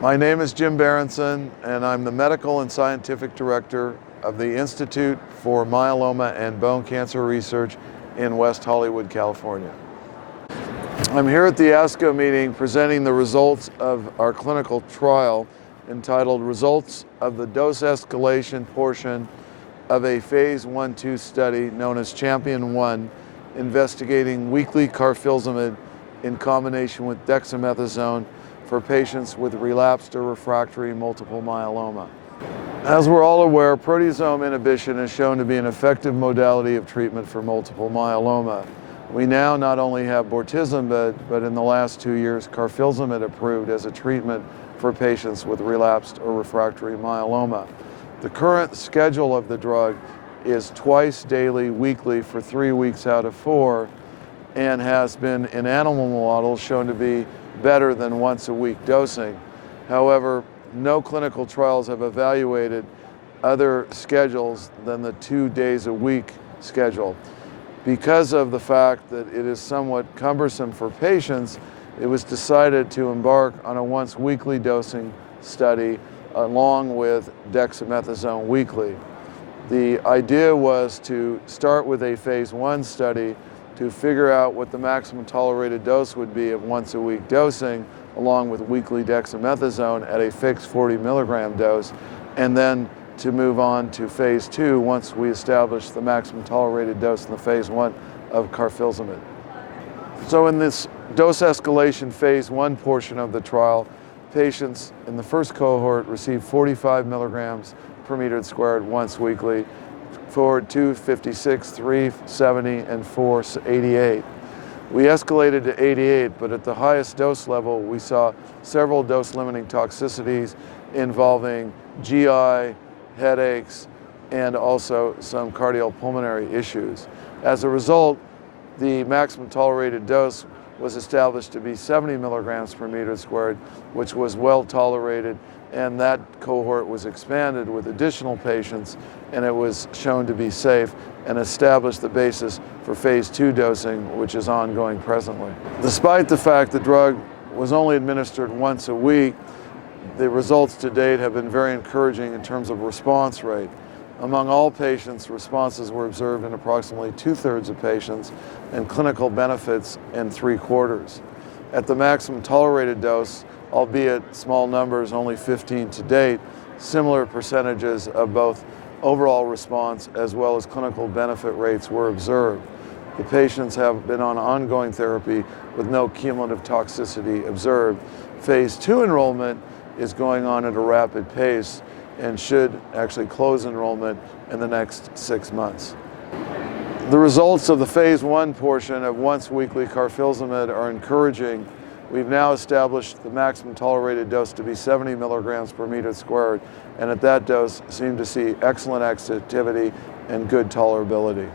My name is Jim Berenson, and I'm the Medical and Scientific Director of the Institute for Myeloma and Bone Cancer Research in West Hollywood, California. I'm here at the ASCO meeting presenting the results of our clinical trial entitled Results of the Dose Escalation portion of a phase 1/2 study known as CHAMPION-1, investigating weekly Carfilzomib in combination with dexamethasone for patients with relapsed or refractory multiple myeloma. As we're all aware, proteasome inhibition is shown to be an effective modality of treatment for multiple myeloma. We now not only have bortezomib, but in the last 2 years, Carfilzomib approved as a treatment for patients with relapsed or refractory myeloma. The current schedule of the drug is twice daily, weekly for 3 weeks out of 4, and has been in animal models shown to be better than once a week dosing. However, no clinical trials have evaluated other schedules than the 2 days a week schedule. Because of the fact that it is somewhat cumbersome for patients, it was decided to embark on a once weekly dosing study along with dexamethasone weekly. The idea was to start with a phase 1 study to figure out what the maximum tolerated dose would be of once a week dosing along with weekly dexamethasone at a fixed 40 milligram dose, and then to move on to phase 2 once we establish the maximum tolerated dose in the phase 1 of Carfilzomib. So in this dose escalation phase 1 portion of the trial, patients in the first cohort received 45 milligrams per meter squared once weekly for 256, 370, and 488. We escalated to 88, but at the highest dose level, we saw several dose-limiting toxicities involving GI, headaches, and also some cardiopulmonary issues. As a result, the maximum tolerated dose was established to be 70 milligrams per meter squared, which was well tolerated, and that cohort was expanded with additional patients, and it was shown to be safe and established the basis for phase 2 dosing, which is ongoing presently. Despite the fact the drug was only administered once a week, the results to date have been very encouraging in terms of response rate. Among all patients, responses were observed in approximately 2/3 of patients, and clinical benefits in 3/4. At the maximum tolerated dose, albeit small numbers, only 15 to date, similar percentages of both overall response as well as clinical benefit rates were observed. The patients have been on ongoing therapy with no cumulative toxicity observed. Phase 2 enrollment is going on at a rapid pace and should actually close enrollment in the next 6 months. The results of the phase 1 portion of once weekly Carfilzomib are encouraging. We've now established the maximum tolerated dose to be 70 milligrams per meter squared, and at that dose seem to see excellent activity and good tolerability.